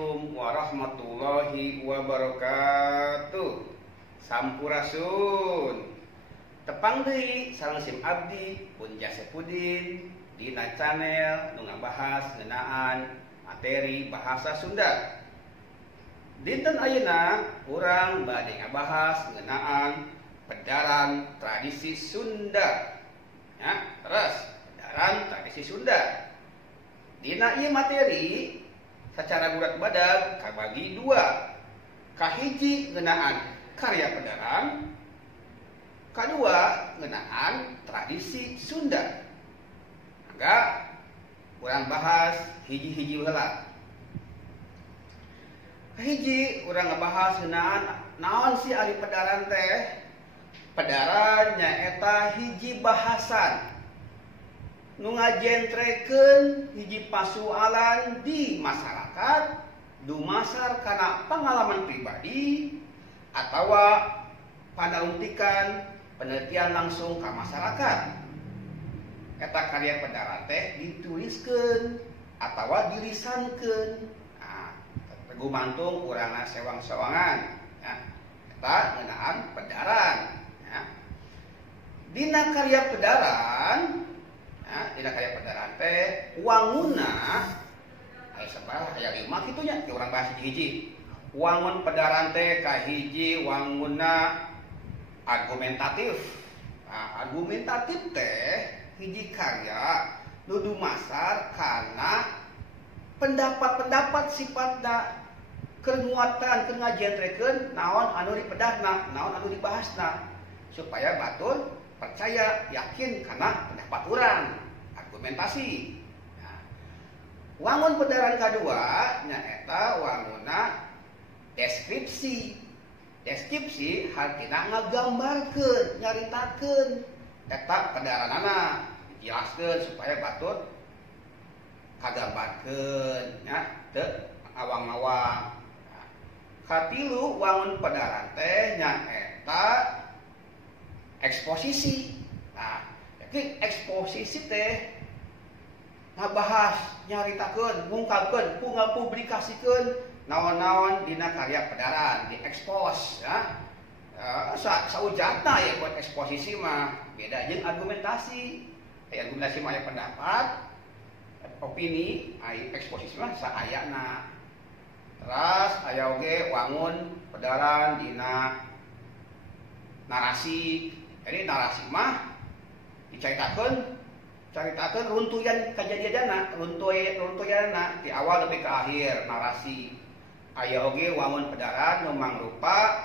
Assalamualaikum warahmatullahi wabarakatuh. Sampurasun. Tepang deui salusim abdi Punja Sepudin dina channel nu ngabahas ngeunaan materi bahasa Sunda. Dinten ayeuna urang bade ngabahas ngeunaan pedaran tradisi Sunda. Ya, terus pedaran tradisi Sunda. Dina ieu materi secara bulat badag kabagi dua. Kahiji ngeunaan karya pedaran, kadua ngeunaan tradisi Sunda. Mangga urang bahas hiji-hiji heula. Kahiji urang ngabahas ngeunaan naon sih ari pedaran teh? Pedaran nyaeta hiji bahasan nu ngajentrekeun hiji pasualan di masyarakat dumasar kana pengalaman pribadi atawa panauntikan penelitian langsung ka masyarakat. Eta karya pedaran teh dituliskeun atawa dilisankeun. Nah, gumantung urangna sewang-sewangan. Ya, eta ngeunaan pedaran. Ya. Dina karya pedaran dina karya pedaran teh wangunna aya sabaraha aya 5 kitu nya ti urang bahas hiji-hiji. Wangun pedaran teh kahiji wangunna argumentatif. Nah, argumentatif teh hiji karya nu dumasar kana pendapat-pendapat sifatna keur nguatan keur ngajentrekeun naon anu dipedahna, naon anu dibahasna supaya batur percaya yakin karena pendapat urang argumentasi. Nah, wangun pedaran kadua nyaeta wangunna deskripsi. Deskripsi hartina ngagambarkeun, nyaritakeun eta pedaranana, dijelaskeun supaya batur kagambarkeun nya teu awang-awang. Nah, katilu wangun pedaran teh nyaeta eksposisi. Nah, jadi eksposisi teh ngabahas, nyaritakeun, ngungkapkeun, ngapublikasikeun naon-naon dina karya pedaran, diekspos ya. Saujatna ya buat eksposisi mah beda jeung argumentasi. Argumentasi mah aya pendapat, opini, eksposisi mah saayana. Terus aya oge wangun pedaran dina narasi. Jadi narasi mah dicaritakeun runtuyan kajadianna, runtuyanna ti awal nepi ka akhir narasi. Aya oge wangun pedaran nu mangrupa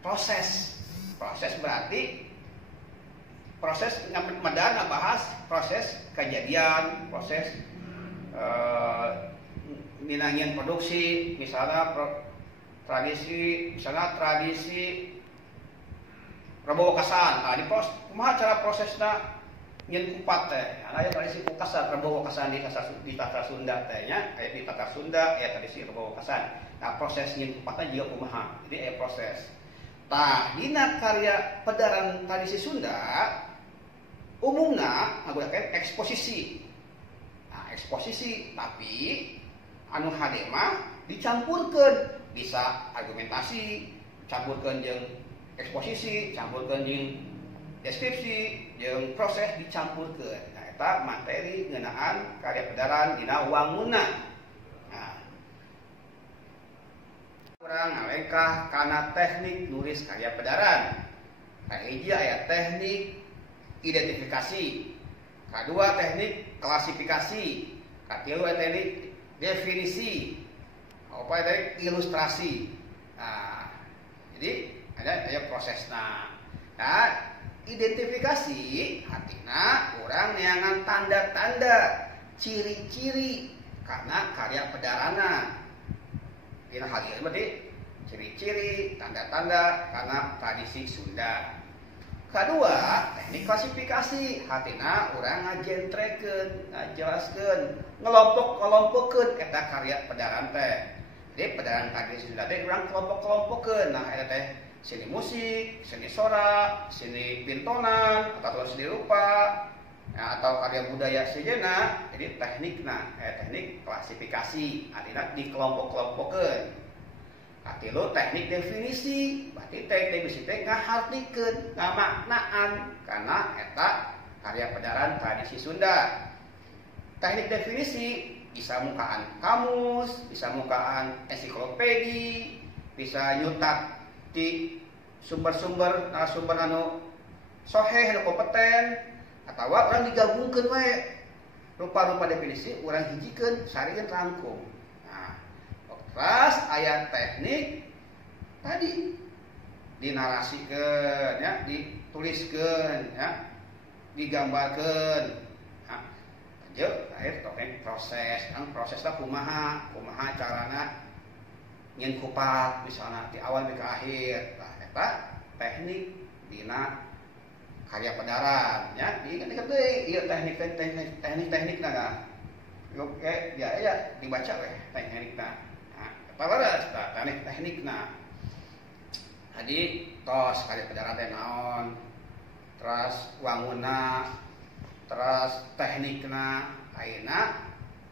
proses. Proses berarti proses medar ngabahas proses kejadian, proses minangieun produksi, misalnya tradisi Prabowo Kasan. Nah, di kumaha cara prosesna nyeun kupat teh. Aya tradisi Kasan Prabowo Kasan di tata Sunda teh nya, aya di tata Sunda aya tradisi Prabowo Kasan. Nah, proses nyeun kupatna juga kumaha. Jadi aya proses. Tah, dina karya pedaran tradisi Sunda umumna ngagulakeun eksposisi. Nah, eksposisi tapi anu hade mah dicampurkeun, bisa argumentasi, campurkeun jeung eksposisi, campurkeun jeung deskripsi, jeung proses dicampurkeun. Nah, eta materi ngeunaan karya pedaran dina wangunna. Nah, urang ngalengkah kana teknik nulis karya pedaran. Kahiji aya teknik identifikasi, kadua teknik klasifikasi, katilu aya teknik definisi, apa teknik ilustrasi. Nah, jadi ada prosesna. Nah, identifikasi artinya orang neangan tanda-tanda, ciri-ciri karena karya pedarana. Dina hal ieu berarti ciri-ciri, tanda-tanda karena tradisi Sunda. Kadua, teknik klasifikasi, artinya orang ngajentrekeun, ngajelaskeun, ngelompok-kelompokeun eta karya pedaran teh. Jadi pedaran tradisi Sunda teh urang kelompok-kelompokeun. Nah, eta teh seni musik, seni sorak, seni pintonan, atau seni rupa, atau karya budaya sejenak, jadi teknik klasifikasi, artinya dikelompok-kelompokkeun. Katilu teknik definisi, berarti definisi teh ngahartikeun, ngamaknaan karena eta karya pedaran tradisi Sunda. Teknik definisi bisa mukaan kamus, bisa mukaan ensiklopedi, bisa nyutak di sumber-sumber narasumber anu soheh anu kompeten, atau orang digabungkeun wae rupa-rupa definisi urang hijikeun sarieun rangkum. Nah, terus aya teknik tadi dinarasikeun ya, dituliskeun ya, digambarkeun. Akhir topeng proses, kan prosesnya kumaha carana nyen kupat misalnya di awal ke akhir. Nah, eta teknik dina karya pedaran ya, diingat deui ieu teknik-teknikna kan. Oke, ya dibaca we teknikna. Nah, eta leres tah teknikna. Jadi tos karya pedaran teh naon? Terus wangunna, terus teknikna, ayeuna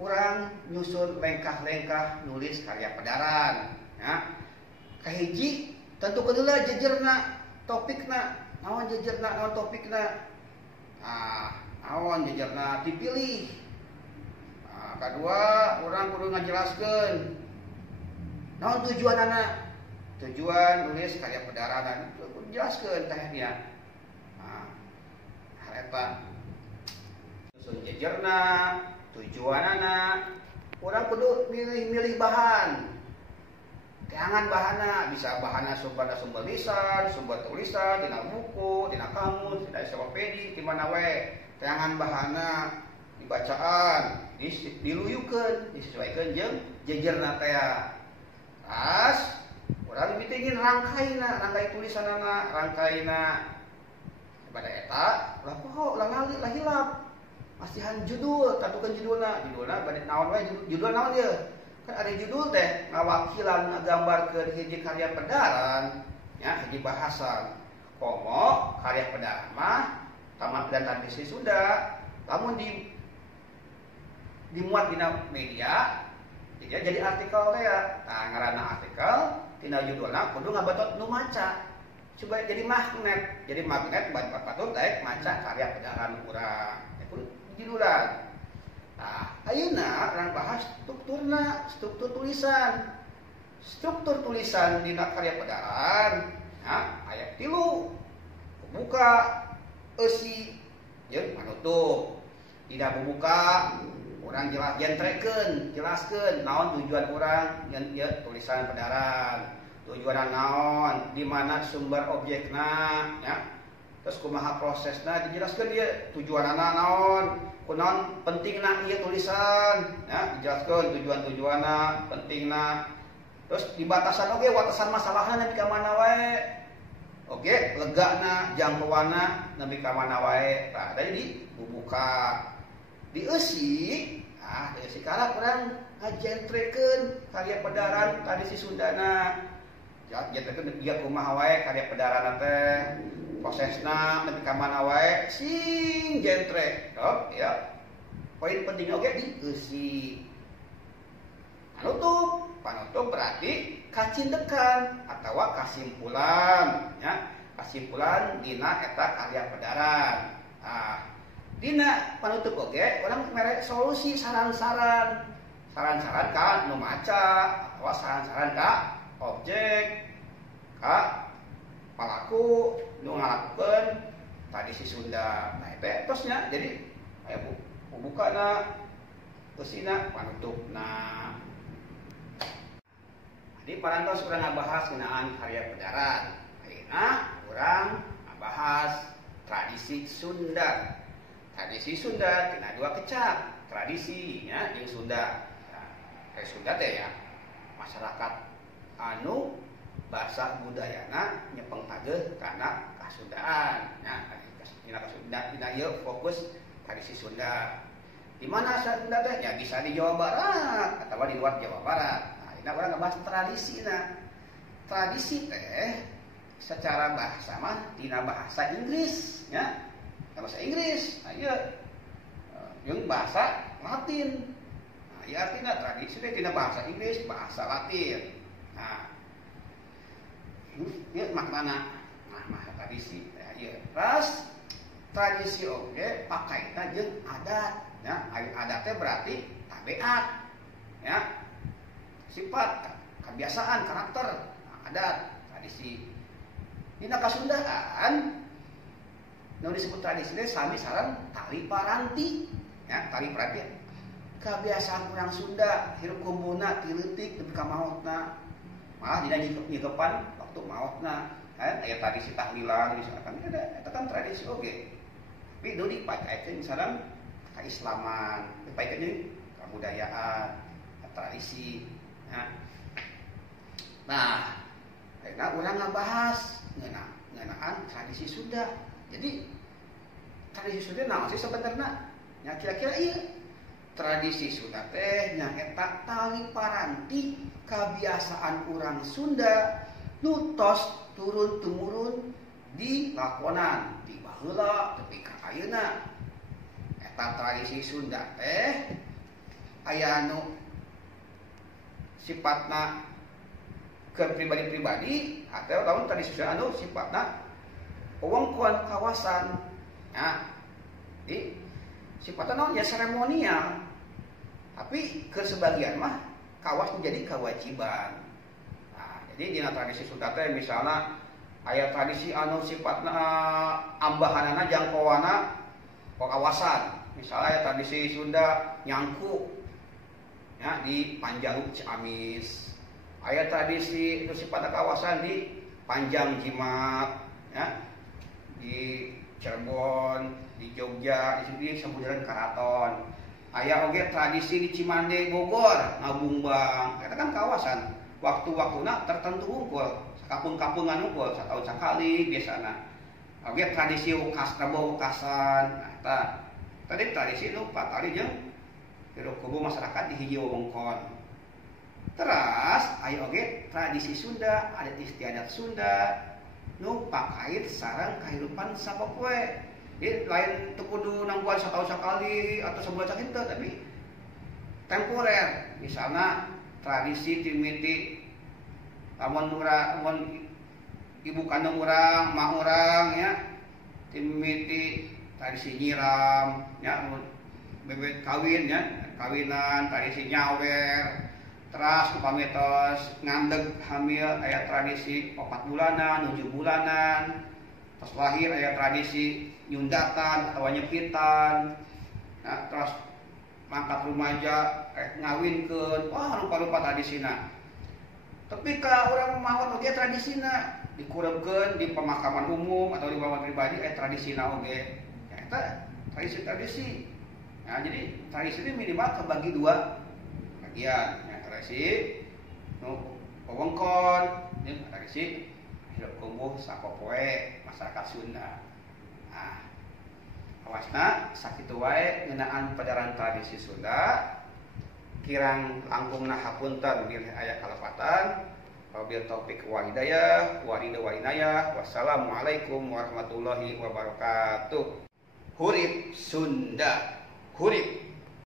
urang nyusun lengkah-lengkah nulis karya pedaran ya. Kahiji tentukeun heula jejerna, topikna, naon jejerna, naon topikna. Naon jejerna dipilih. Kadua urang kudu ngajelaskeun naon tujuanana. Tujuan nulis karya pedaran kudu jelaskeun tehnya. Eta susun jejerna, tujuanana, urang kudu milih bahan. Teangan bahanna, bisa bahanna sumber lisan, sumber tulisan, dina buku, dina kamus, dina ensiklopedi, di mana we. Teangan bahanna di bacaan, diluyukeun, disesuaikeun jeung jejerna teh. Tas urang mitingin rangkai tulisanana, rangkaina. Pada eta ulah poho ulah hilap masihan judul, tentukeun judulna bade naon wae judul naon ieu. Kan ada judul teh ngawakilan ngagambarkeun hiji karya pedaran nya, hiji bahasan. Komo karya pedaran mah tamat dan tradisi Sunda, lamun dimuat dina media jadi artikel teh ya. Nah, ngaranna artikel tina judulna kudu ngabatot nu maca. Supaya jadi magnet buat patut daek maca karya pedaran urang. Itu judulan. Nah, ayeuna urang bahas struktur tulisan. Struktur tulisan dina karya pedaran, ya, aya 3. Buka eusi jeung panutup. Dina buka urang jelaskeun naon tujuan urang nyen ieu tulisan pedaran. Tujuan naon, di mana sumber objekna ya. Terus kumaha prosesna dijelaskeun ieu tujuanna naon, kunaon pentingna ieu tulisan ya, dijelaskeun tujuan-tujuanna, pentingna. Terus di batasan oge watasan masalahna nepi ka mana wae. Oge, legana, jangkauanna nepi ka mana wae. Tah jadi dibuka. Di eusi, di eusi kala urang ngajentrekeun karya pedaran tradisi Sundana. Ya, jentrekeun dia kumaha wae karya pedaran teh, prosesna nepi ka mana wae sing jentrek. Ya. Poin penting oge di eusi. Panutup berarti kacindekan atawa kasimpulan ya. Kasimpulan dina eta karya pedaran. Dina panutup oge urang mere solusi saran-saran ka nu maca atawa saran-saran ka objek ka pelaku nu ngalakukeun tradisi Sunda. Nah, eta etosnya jadi aya bukana, eusina, panutupna. Jadi parantos urang ngabahas ngeunaan karya pedaran. Ayeuna urang ngabahas tradisi Sunda. Tradisi Sunda tina 2 kecap, tradisinya jeung Sunda. Nah, Sunda teh ya masyarakat anu bahasa budayana nyepeng tageuh kana kasundaan. Nah, dina Kasunda dina ieu fokus tradisi Sunda. Di mana Sunda teh? Ya bisa di Jawa Barat atau di luar Jawa Barat. Nah, ini urang ngebahas tradisina. Tradisi teh secara bahasa mah dina bahasa Inggris, ya. Bahasa Inggris. Nah, ieu yang bahasa Latin. Nah, ya artinya tradisi itu tidak bahasa Inggris, bahasa Latin. Nah, ini maknanya tradisi. Ya, ras tradisi oge pakaitna jeung adat. Ya, adatnya berarti tabiat. Ya, sifat, kebiasaan, karakter, adat, tradisi. Dina Kasundaan nu disebut tradisi teh sami sareng tali paranti. Ya, tali paranti. Kebiasaan orang Sunda hirup kumbuna ti leutik nepi ka maotna. Malah dina nyikepan waktu maotna. Kan aya tradisi tahlilan misalkan ada eta kan tradisi oge. Tapi nu dipakaikeun sareng keislaman, dipakaikeun kebudayaan, tradisi. Nah, ayeuna urang ngabahas ngeunaan tradisi Sunda. Jadi tradisi Sunda naon sih sebenarnya? Nya kira-kira ieu. Tradisi Sunda teh nyaeta tali paranti kebiasaan urang Sunda nu tos turun-temurun dilakonan di baheula tepi ka ayeuna. Eta tradisi Sunda teh aya nu sifatna ke pribadi-pribadi atau tahun tradisi Sunda anu sifatna wewengkon kawasan. Ya. Jadi sifatna naon ya seremonial. Tapi ke sebagian mah kawas menjadi kewajiban. Nah, jadi dina tradisi Sunda teh misalnya aya tradisi anu sifatna ambahanana jangkauana kawasan. Misalnya aya tradisi Sunda nyangku ya di Panjalu Ciamis. Aya tradisi itu sifatna kawasan di Panjang Jimat ya. Di Cirebon, di Jogja, di sini Samudra Karaton. Aya oge tradisi di Cimande Bogor, Ngabumbang. Eta kan kawasan. Waktu-waktuna tertentu ngumpul, sakapung-kapungan ngumpul satahun sakali biasana. Oge tradisi ukas rebo ukasan. Nah, eta tadi tradisi nu patali jeung hirup kubu masyarakat di hiji wewengkon. Terus aya oge tradisi Sunda, adat istiadat Sunda nu pakait sareng kahirupan sapopoe. Jadi lain teu kudu nangguan satahun sakali atau sebulan sakali teu, tapi temporer. Misalnya tradisi timiti lamun ibu kandung urang, mak urang ya, timiti tradisi nyiram ya, bebet kawin ya, kawinan, tradisi nyawer. Terus upamitos ngandeg hamil aya tradisi 4 bulanan, 7 bulanan. Terus lahir aya tradisi nyundatan atau nyepitan. Nah, terus mangkat rumaja ngawinkeun. Wah, lupa-lupa tradisina. Tapi ka urang maot oge tradisina dikurebkeun di pemakaman umum atau di pemakaman pribadi tradisina oge. Eta tradisi-tradisi. Nah, jadi tradisi ini minimal kebagi 2 bagian. Tradisi nu wewengkon, jeung tradisi hirup kumuh sapopoe masyarakat Sunda. Nah, awasna sakitu wae ngeunaan pelajaran tradisi Sunda. Kirang langkungna hapunten bilih aya kalepatan. Wabil taufik wal hidayah, wassalamualaikum warahmatullahi wabarakatuh. Hurip Sunda, hurip.